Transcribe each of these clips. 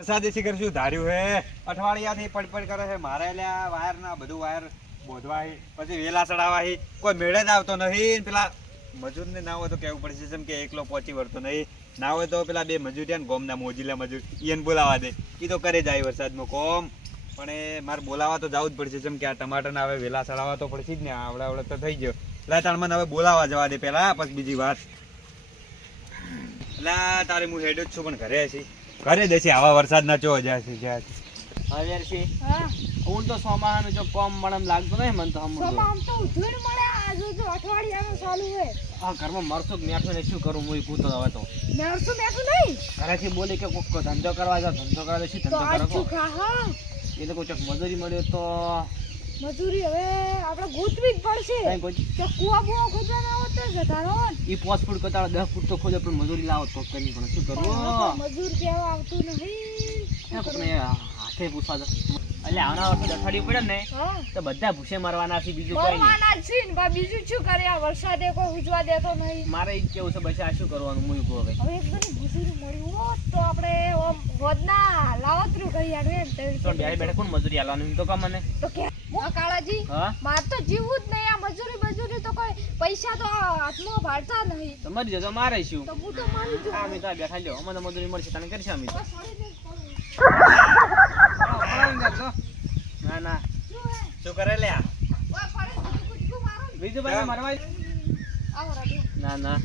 વરસાદ શિખર શું ધાર્યું હે અઠવાડિયાથી પડપડ કરે છે મારે લ્યા વાયર ના બધું વાયર બોધવા પછી વેલા ચડાવવા કોઈ મેળે જ આવતો નહીં પેલા મજૂર ને ના હોય તો કેવું પડશે જેમ કે એકલો પહોંચી વળતો નહીં ના હોય તો પેલા બે મજૂર ગોમના મોજીલા મજૂર એને બોલાવા દે એ તો કરે જાય વરસાદમાં કોમ પણ એ મારે બોલાવા તો જવું જ પડશે જેમ કે આ ટમાટર ના હવે વેલા ચડાવવા તો પડશે જ ને આવડે આવડે તો થઈ ગયો એટલે તાર મને હવે બોલાવા જવા દે પેલા પછી બીજી વાત એટલે તારે હું હેડ જ છું પણ ઘરે છે ઘરે દેસી આવા વરસાદ ના ચો જાય છે જાય છે હવે છે હું તો સોમાહાનું જો કોમ મળમ લાગતો નહીં મને તો સોમાહામ તો ઉધુર મળે આજો જો અઠવાડિયાનું ચાલુ હે આ ઘરમાં મરસો મેઠો ને શું કરું હું પૂછતો હવે તો મેરસું બેઠું નહીં ઘરેથી બોલી કે કોક ધંધો કરવા જાવ ધંધો કરવા શું તો ધંધો આજ કરો ખા હા એ લોકો ચોક મજૂરી મળ્યો તો મજૂરી હવે આપણે ગોતવી જ પડશે કઈ કોઈ તો કુવા બુવા ખોદવાના આવતો જતારો ઈ 5 ફૂટ કરતા 10 ફૂટ તો ખોદે પણ મજૂરી લાવો તો કરી પણ શું કરવું મજૂર કેવા આવતું નહીં હાથે પૂછવા દો એટલે આવના વર્ષે અઠવાડિયું પડે ને તો બધા ભૂસે મારવાના છે બીજું કોઈ નહીં મરવાના જ છે ને બા બીજું શું કરે આ વરસાદે કોઈ ઉજવા દેતો નહીં મારે ઈ કેવું છે બસ આ શું કરવાનું હું કહું હવે હવે એકદમ ભૂસુરું મળ્યું હોત તો આપણે ઓમ રોજના લાવતરું કરી આડવે એમ તો બેઠે બેઠે કોણ મજૂરી આલવાનું તો કા મને તો કે કાળાજી હા માર તો જીવવું જ નહીં આ મજૂરી તો કોઈ પૈસા તો હાથમાં ભાળતા નહીં તો મરી જતો મારે શું તો હું તો મારી જઉં આ મી તો બેઠા લ્યો અમને મજૂરી મળશે તને કરશે અમે બસ છોડી દે ના ના શું કરે લ્યા ઓય ફળે કુછ મારો બીજું ભાઈ મારવા આવો રાડો ના ના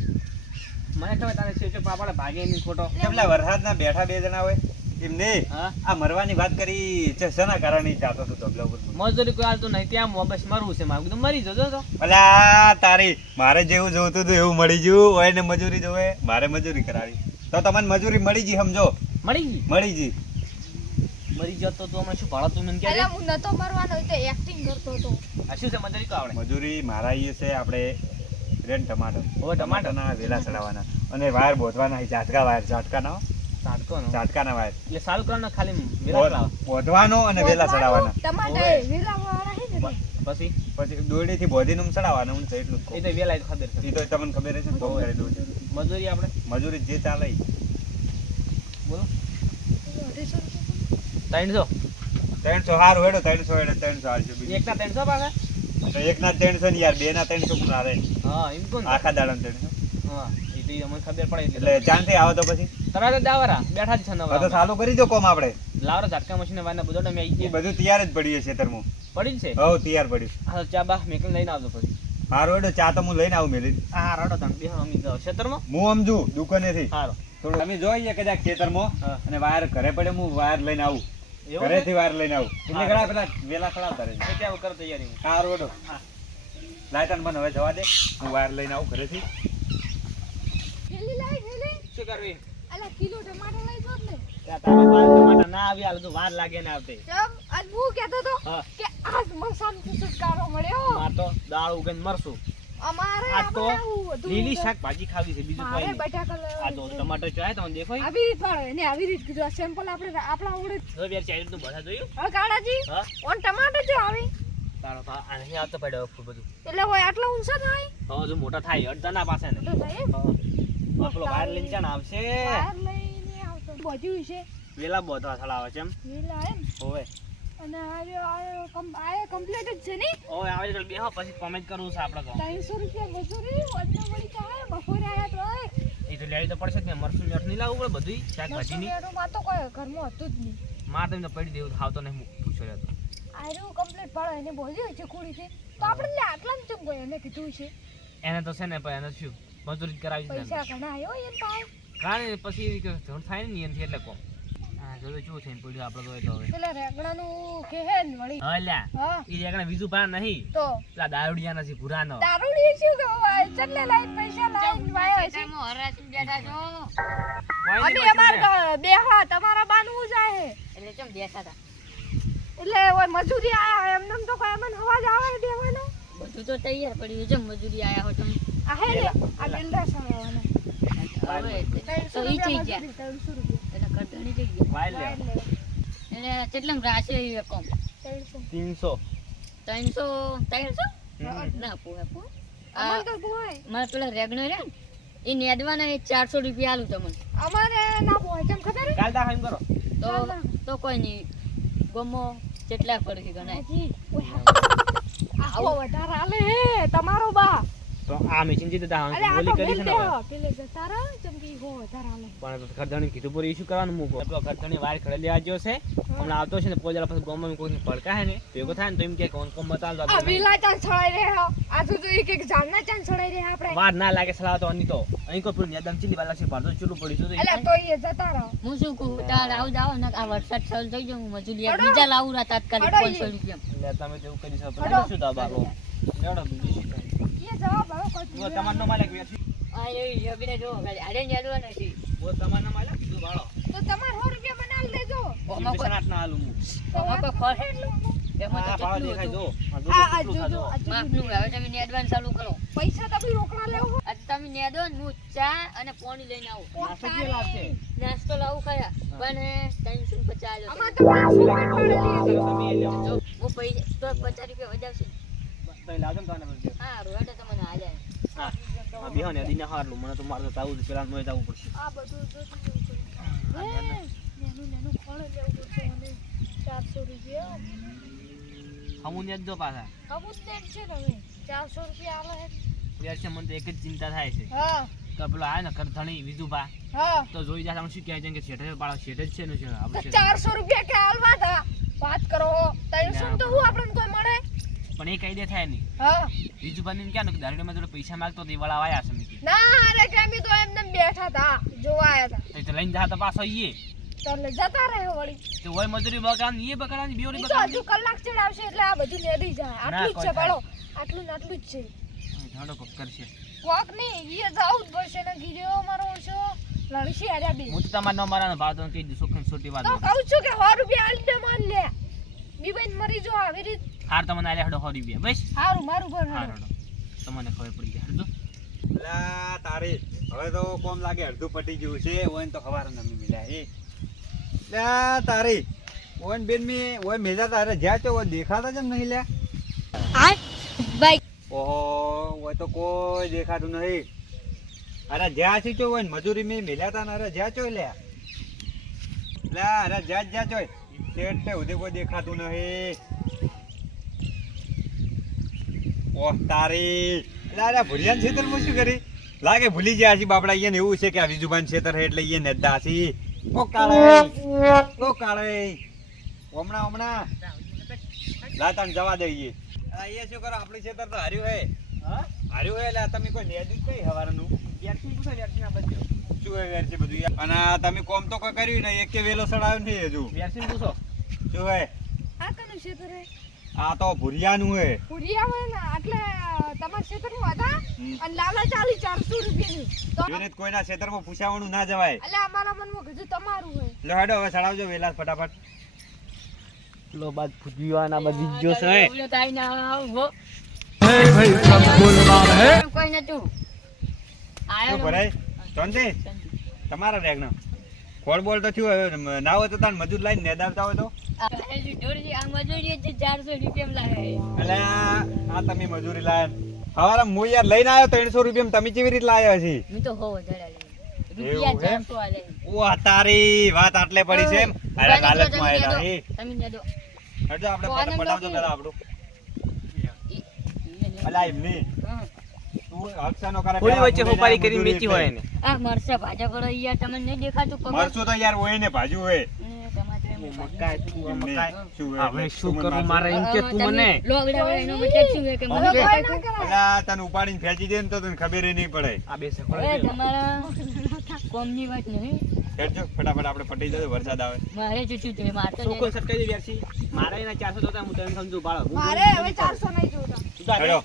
મને ખબર તારે છે પાપડા ભાગે ની ફોટો કેમલા વરસાદ ના બેઠા બે જણા હોય એમ નહીં હા આ મરવાની વાત કરી છે શેના કારણે જાતો હતો તબલા ઉપર મજૂરી કોઈ હાલતું નહીં ત્યાં બસ મરવું છે મારું તો મરી જજો તો અલા તારી મારે જેવું જોતું હતું એવું મળી ગયું હોય ને મજૂરી જોવે મારે મજૂરી કરાવી તો તમને મજૂરી મળી ગઈ સમજો મળી ગઈ મળી ગઈ મરી જતો તો હમણાં શું ભાડો તું મને અલા કે હું નતો મરવાનો તો એક્ટિંગ કરતો હતો આ શું છે મજૂરી તો આવડે મજૂરી મારા એ છે આપણે રેન ટમાટર હવે ટમાટરના વેલા ચડાવવાના અને વાયર બોધવાના ઝાટકા વાયર ઝાટકાના સાટકો નો ઝાટકાના વાયર એટલે સારું કરવાનો ખાલી વેલા લાવ બોધવાનો અને વેલા ચડાવવાના ટમાટર વેલા વાળા હે ને પછી પછી દોરડીથી બોધીને ચડાવવાના હું તો એટલું જ એ કહું તો વેલા તો ખબર છે એ તો તમને ખબર છે ને કોમ કરેલું છે મજૂરી આપણે મજૂરી જે ચાલે ઈ. બોલો 300 300 હારું હેડો 300 હેડો 300 હાલજો બીજું એકના 300 પાકા તો એકના 300 ને યાર બેના 300 ગુણા રહે હા એમ કોણ આખા દાડાના 300 હા એ તો મને ખબર પડે એટલે ચાંદથી આવો તો પછી તમે તો દાવરા બેઠા જ છે હવે તો નવા ચાલુ કરી દો કોમ આપણે લાવરા ઝટકા મશીન વાના બધો મેં આવી એ બધું તૈયાર જ પડ્યું છે ખેતરમાં પડી છે હવ તૈયાર પડ્યું હા તો ચા બા મેકલ લઈને આવજો પછી હારું હેડો ચા તો હું લઈને આવું મેલી હા રડો તમે બે અમી તો ક્ષેત્રમાં હું સમજુ દુકાનેથી હારો થોડું અમે જોઈએ કદાચ ખેતરમાં હા. અને વાયર ઘરે પડે હું વાયર લઈને આવું એવું ઘરેથી વાયર લઈને આવું એટલે હા. ઘણા પેલા વેલા ખડાવતા રહેજો છે ત્યાં કરો તૈયારી હારું હેડો હા. લાયટન મને હવે જવા દે હું વાયર લઈને આવું ઘરેથી થેલી લાઈ થેલી શું કરવી અલા કિલો ટમાટર લઈ જોત ને ત્યાં તારે બાર ના આવી હાલ તો વાર લાગે ને આવતે ચમ આજ હું કહેતો તો હા કે આજ મસામથી છુટકારો મળ્યો માર તો દાળ ઉગન મરશું અમારે આ તો આપણે આવું હતું. લીલી શાકભાજી ખાવી છે બીજું કોઈ મારે નહીં બટાકા આ તો લેવા ટમાટર ચાય તો દેખાય આવી રીત પાડે ને આવી રીત કીધું સેમ્પલ આપણે આપણા આવડે જો યાર ચાય નું બધા જોયું હવે કાળાજી હા ઓન ટમાટર જો આવી તારો તો આ નહીં આવતો પડ્યો ફૂલ બધું એટલે હોય આટલા ઊંચા થાય હવે જો મોટા થાય અડધાના પાસે ને તો થાય એમ. આપણો બહાર લઈને ચાણ આવશે બહાર લઈને આવતો બધું છે વેલા બોધવા થડા આવે છે એમ વેલા એમ હોવે અને આ કમ્પ્લીટ જ છે ને ઓય આવે તો બેહો પછી કોમેન્ટ કરવું છે આપણે તો 300 રૂપિયા મજૂરી વધનો મળી જાય બપોરે આયા તો એ તો લેવી તો પડશે જ ને મરસું મેઠ નહીં લાવવું પડે બધું શાકભાજીની માં તો કોઈ ઘરમાં હતું જ નહીં માર તમને પડી દેવું ખાવતો નહીં પૂછ્યો રહેતો આયરું કમ્પ્લીટ પડે એને બોલ્યો છે કુડી છે તો આપણે લે આટલા ચમ કોઈ એને કીધું છે એને તો છે ને પણ એને શું મજૂરી કરાવી છે પૈસા ઘણા આવ્યો એમ પાય કારણ પછી ધણ થાય ને એનથી એટલે કોમ હા જો શું થઈને પડ્યું આપણે તો હવે પેલા રેગણાનું કે હે ને વળી હા લ્યા હા એ રેગણા બીજું પાન નહીં તો પેલા દારૂડિયા નથી ભૂરાનો દારૂડી શું કે ભાઈ ચટલે લાઈન પૈસા લાઈન વાયો છે અમે અમાર બેહા તમારા બાનું જાય એટલે ચમ બેઠા હતા એટલે ઓય મજૂરી આયા એમને તો કોઈ મન અવાજ આવે દેવાનો બધું તો તૈયાર પડ્યું છે મજૂરી આયા હો તમે આ હે ને આ બિલ્ડર સાવાનો હવે તો ઈ થઈ ગયા 300 રૂપિયા એટલે ઘટણી થઈ ગયા વાયલ લે એટલે કેટલામ રાશે એ કોમ 300 300 300 ના પોહે પોહે અમાર તો બોય મારે પેલા રેગણો રે ને એ નેદવાના એ 400 રૂપિયા આલું તમને અમારે ના બોય કેમ ખબર હે કાલ દા ખાઈમ કરો તો કોઈ નહીં ગમો કેટલા પડે ગણાય હાજી, ઓય આખો વધારે આલે હે તમારો બા. તો આ મેચિંગ જીતે તા અરે આ બોલી તો કરી છે મેલ ને દે હવે. પેલે જતા રહો ચમકી હો વધારે આલે. પણ ખરધણી કીધું પૂરી ઈશ્યુ કરવાનું મૂકો આપણો ખરધણી વાર ખડે આજો છે હમણાં આવતો છે ને પોજરા પછી ગોમાં કોઈ પડકા હે ને ભેગો થાય ને તો એમ કે કોણ કોમ બતાલ આ વિલા ચાંદ છડાઈ રહ્યા આજુ તો એક ઝાડના ચાંદ છડાઈ રહ્યા આપણે. વાર ના લાગે સલાહ તો અની તો અહીં કોઈ પૂરી નેદમ ચીલી વાલા છે ભારતો ચૂલું પડી તો અલા તો એ જતા રહો. હું શું કહું તાર આવ જાવ ને આ વરસાદ ચાલુ થઈ ગયો હું મજૂરી એક બીજા લાવું રા તાત્કાલિક 500 રૂપિયા એટલે તમે તેવું કરી શકો પણ શું તા બારો લેડો બીજું શું કરે. એ જવાબ હવે કોઈ વો તમાર નો માલિક વેચી આ એ જબીને જો અરે નેડવા નથી વો તમાર નો માલિક તું બાળો તો તમાર 100 રૂપિયા મને આલ દેજો. ઓમાં કોઈ નાટ ના આલું હું ઓમાં કોઈ ખોર એમાં તો આ બાળો કેટલું દેખાય હતું જો આ જો માપનું હવે તમે એડવાન્સ ચાલુ કરો પૈસા તો બી રોકડા લેવો. આજ તમે નેદો ને હું ચા અને પાણી લઈને આવું નાસ્તો કે લાવશે નાસ્તો લાવું ખરા પણ 350 આમાં તો 500 રૂપિયા પડેલી. તમે એ લેવો જો હું પૈસા તો 50 રૂપિયા વધારશે તો લાવજો ને તને બોલજો હા રોડ તમને હાલે હા આ બિહાર ને દીના હારલું મને તો મારે તો આવું પેલા મોય જવું પડશે આ બધું તો નેનું ફળ લેવું પડશે અને 400 રૂપિયા હમું ને દો પાછા અમુક દેન છે તમે 400 રૂપિયા આલે હે. યાર છે મને તો એક જ ચિંતા થાય છે હા તો પેલો આ ને કરધણી વિજુભા હા તો જોઈ જાય આમ શું કહે છે કે શેઠે પાડો શેઠ જ છે ને છે આપણે તો શેઠ. 400 રૂપિયા કે આલવા તા વાત કરો 300 તો હું આપણને કોઈ મળે. પણ એ કઈ દે થાય નહીં હા વિજુભા ને ક્યાં કે દારૂડીમાં જોડે પૈસા માંગતો તો એ વાળા આયા છે મેં કીધું. ના અરે કે અમે તો એમને બેઠા તા જોવા આયા તા તો લઈને જા તો પાછો ઈએ તો એટલે જતા રહે વળી. તો હોય મજૂરી બગાડ એ બગાડવાની બેવડી ઈ તો બગાડ હજુ કલાક ચડાવશે એટલે આ બધું નેડી જાય. આટલું જ કોઈ છે થાય. બાળો આટલું ને આટલું જ છે. ઝાડો કોક કરશે કોક નહીં ઈ જાવું જ પડશે ને ગીર્યો મારો ઓછો લડશી આર્યા બી. હું તો તમારા ન મારા ભાવ તો કહી દઉં સુખન છોટી વાત તો કહું છું કે 100 રૂપિયા આલી દે માન લે બીબાઈ મરી જો આવી રીત. હાર તમને આલે હડો હોરી બે બસ હારું મારું ઘર હાર હારું. હડો તમને ખબર પડી જાય હડો અલા તારી હવે તો કોમ લાગે અડધું પટી ગયું છે ઓય તો ખબર નમી મિલ્યા એ લા તારી ઓન બેન મે ઓય મેજા તારે જ્યાં તો ઓય દેખાતા જ નહીં લ્યા આ બાઈક ઓહો ઓય તો કોઈ દેખાતું નહીં અરે જ્યાં છે ચો ઓય મજૂરી મે મેલ્યા તા ને અરે જ્યાં ચો લ્યા લા અરે જ્યાં ચોય શેઠ તે ઉદે કોઈ દેખાતું નહીં ઓહ તારી લા અરે ભુલિયાન છેતર માં શું કરી લાગે ભૂલી ગયા છે બાપડા અહીંયા એવું છે કે આ વિજુભાઈ છેતર હે એટલે અહીંયા નેદા છે ઓ કાળે હમણાં લાતાને જવા દઈએ અહીંયા શું કરો આપણું છેતર તો હાર્યું હે હાર્યું હે એટલે આ તમે કોઈ નેદું જ નહીં હવારનું શું હે વેર છે બધું યાર? અને આ તમે કોમ તો કોઈ કર્યું નહીં એક કે વેલો સડાવ્યો નહીં હજુ વેરસીને પૂછો શું હે આ કનું ક્ષેત્ર હે આ તો ભુરિયાનું હે પુરિયા હોય ને એટલે તમારા ક્ષેત્રમાં હતા હમ. અને લાલા ચાલી 400 રૂપિયાની તો એવી રીતે કોઈના ક્ષેત્રમાં પૂછાવાનું ના જવાય એટલે અમારા મનમાં કીધું તમારું હોય. લો હેડો હવે સડાવજો વેલા ફટાફટ લો બાદ ફૂટવીવાના બધી જો છે ઓલો તાઈ ના આવો કોઈ નતું શું આયો ભરાય ચોંદે તમારા રેગનો ખોળ બોલ તો થયું હવે ના હોય તો તાન મજૂર લાઈને નેદાવતા હોય તો આ મજૂરી છે 400 રૂપિયા લાગે એટલે આ તમે મજૂરી લાયા હવારે હું યાર લઈને આવ્યો 300 રૂપિયા તમે કેવી રીતે લાવ્યા છે હું તો હો વધારે એવું રૂપિયા હે? 400 આલે ઓ તારી વાત આટલે પડી છે એમ અરે લાલચમાં આયેલા હે તમે નડો હટજો આપણે તો આનંદ પટાવજો નથી. પેલા આપણું અલા એમ નહીં તું હક્ષાનો કરે થોડી પેલા વચ્ચે મુંડે હોપારી ના કરીને મજૂરી મેચી હોય એટલે. ને આ મરસા ભાજા કરો યાર તમને નહીં દેખાતું પગ મરચું તો યાર હોય ને ભાજુ હોય મકાઈ તું એમ નહીં. મકાઈ શું હોય હવે એટલે શું તું કરું મને મારે એમ કે તું મને લોગડા વાળા એનો મતલબ શું છે કે મને હવે કોઈ દેખાય ના કરાય. અલા તને ઉપાડીને ફેંચી દે ને તો તને ખબર નહીં પડે આ બે એ સફળ તમારા કોમની વાત નહીં હેડજો ફટાફટ આપણે પટી જજો વરસાદ આવે મારે ચૂચું છે મારતો શું કોઈ સટકાઈ દે વેરસી મારે એના 400 તો હું તને સમજુ બાળો મારે હવે 400 નહીં જોતા. હેડો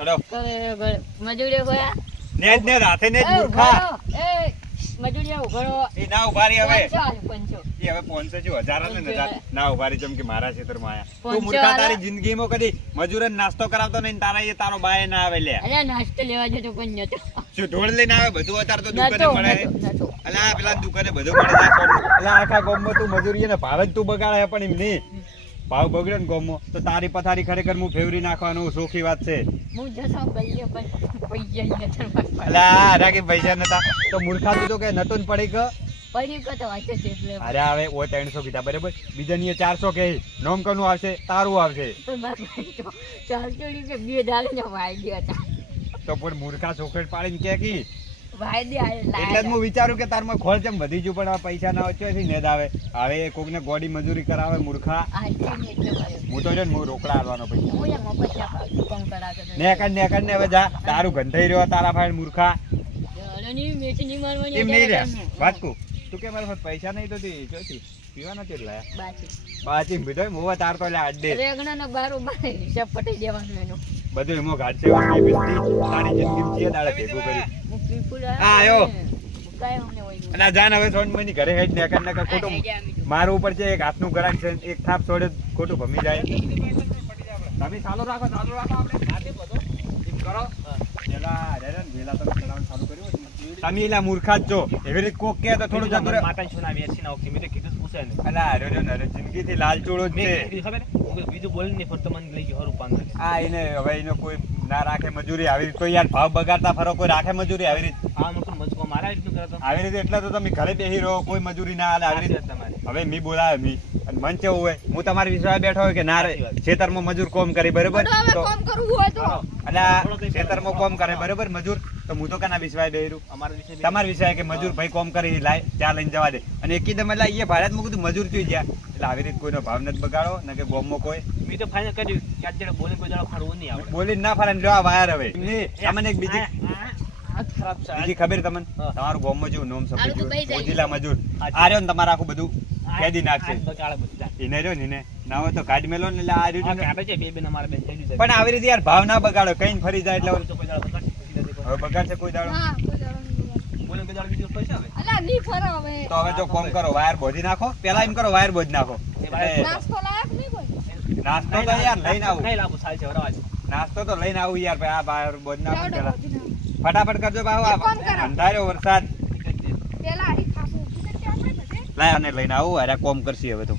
હેડો કરે મજૂરી હોયા નેજ નેજ હાથે નેજ મૂર્ખા એ મજૂરી ઉભરો એ ના ઉભા રહી હવે પંચો એ હવે 500 જો 1000 ને નતા ના ઉભા રહી જેમ કે મારા ક્ષેત્રમાં આયા તું 500 મૂર્ખા તારી જિંદગીમાં કદી મજૂરને નાસ્તો કરાવતો નહીં ને તારા એ તારો બાય ના આવે લે અરે નાસ્તો લેવા જતો કોઈ નતો શું ઢોળ લઈને આવે બધું અત્યારે તો દુકાને નતો મળે નતો અલા પેલા દુકાને બધું મળે છે અલા આખા ગામમાં તું મજૂરી ને ભાવે જ તું બગાડે પણ એમ નહીં ભાવ બગડે ને ગામમાં તો તારી પથારી ખરેખર હું ફેવરી નાખવાનું સોખી વાત છે હું જતો ભાઈ પણ પૈસા નતો અલા રાગે પૈસા નતા તો મૂર્ખા તું તો કે નતો જ પડી કે પડ્યું કે તો વાંચે છે એટલે અરે હવે ઓ 300 કીધા બરાબર, બીજાની 400 કે નોમ કનું આવશે, તારું આવશે. પણ બાપા તો ચાલતો રીતે બે ડાલે ને વાયદે હતા તો પણ મૂર્ખા ચોખેટ પાડીને કે કી વાયદે એટલે જ હું વિચારું કે તારમાં ખોળ જેમ વધી ગયું, પણ આ પૈસા ના હોય ચોથી નેદ આવે. હવે કોકને ગોડી મજૂરી કરાવે મૂર્ખા. હું તો જો ને હું રોકડા આવવાનો પૈસા નેકડ ને હવે જા, તારું ગંધાઈ રહ્યો તારા ભાઈ મૂર્ખા. એમ નહીં રે વાતકું તું કે મારા પાસે પૈસા નહીં તો તી ચોથી પીવાના છે લાયા બાચી બીજો મોવા તાર તો લે અડ્ડે બધું એમો ઘાટ છે તારી જિંદગી છે દાડે ભેગું કરી. હા આયો અને જાન હવે સોન મની ઘરે હેડ ને કર ખોટું મારું ઉપર છે, એક હાથનું ગરાક છે, એક થાપ છોડે ખોટું ભમી જાય. તમે ચાલુ રાખો આપણે હાથે બધો એમ કરો. પેલા રેરન વેલા તમે ચલાવવાનું ચાલુ કર્યું છે. તમે એલા મૂર્ખા જ છો, એવી રીતે કોક કે તો થોડું જતું રહે. માતા છોના વેચી ના ઓકે મેં તો કીધું પૂછે ને અલા અરે નરે જિંદગીથી લાલચોળો જ છે. ખબર હું બીજું બોલી ને ફરતો મને લઈ ગયો હરું 500. આ એને હવે એનો કોઈ ના રાખે મજૂરી આવી રીતે, કોઈ યાર ભાવ બગાડતા ફરો કોઈ રાખે મજૂરી આવી રીતે. આ મતલબ મજકો મારા રીતનું કરતો આવી રીતે એટલે તો તમે ઘરે બેસી રહો, કોઈ મજૂરી ના હાલે આવી રીતે. તમારે હવે મી બોલાવે મી અને મન કેવું હોય, હું તમારી વિશ્વાસ બેઠો હોય કે ના રે ખેતરમાં મજૂર કોમ કરી બરોબર, તો કામ કરવું હોય તો એટલે ખેતરમાં કોમ કરે બરોબર મજૂર, તો હું તો કના વિશ્વાસ બેહી અમારા વિશે તમારા વિષય કે મજૂર ભાઈ કોમ કરી લાય ચા લઈને જવા દે, અને એકદમ એટલે એ ભારત માં કીધું મજૂર થઈ ગયા એટલે આવી રીતે કોઈનો ભાવ નથી બગાડો ને કે ગોમમાં કોઈ મેં તો ફાઇનલ કર્યું કે આજે બોલે કોઈ દાડો ફરવું નહીં આવડે. બોલી ના ફરે લ્યો આ વાયર હવે તમને એક બીજી ખરાબ છે બીજી ખબર તમને તમારું ગોમમાં જેવું નોમ હારું તો સફેદ કઈ જાય. ઓજીલા મજૂર આ રહ્યો ને તમારે આખું બધું ખેદી નાખશે. બગાડે બધા એને રહ્યો ને એને ના હોય તો કાઢ મેલો ને એટલે આ રહ્યું ને. કાઢે છે બે બેન અમારા બેન થઈ ગયું છે પણ આવી રીતે યાર ભાવ ના બગાડો, કઈ ફરી જાય એટલે તો કોઈ દાડો બગાડશે હવે બગાડશે કોઈ દાડો. હા કોઈ દાડો નહીં બગાડે. બોલે કોઈ દાડો બીજો પૈસા આવે અલા નહીં ફરો હવે. તો હવે જો કોમ કરો વાયર બોધી નાખો, પેલા એમ કરો વાયર બોધી નાખો. એટલે નાસ્તો લાયક નહીં કોઈ. નાસ્તો તો યાર લઈને આવું, નહીં લાવું સાલ છે વરાજ નાસ્તો તો લઈને આવું યાર ભાઈ. આ વાયર બોધી નાખો લેવડો પેલા, બોધી નાખો. ફટાફટ કરજો બાબુ. એક કામ કરો. અંધાર્યો વરસાદ પેલા આરી ખાસું ઉઠી જશે આપણે બધે. લાય અને લઈને આવું, અરે કોમ કરશી હવે તો.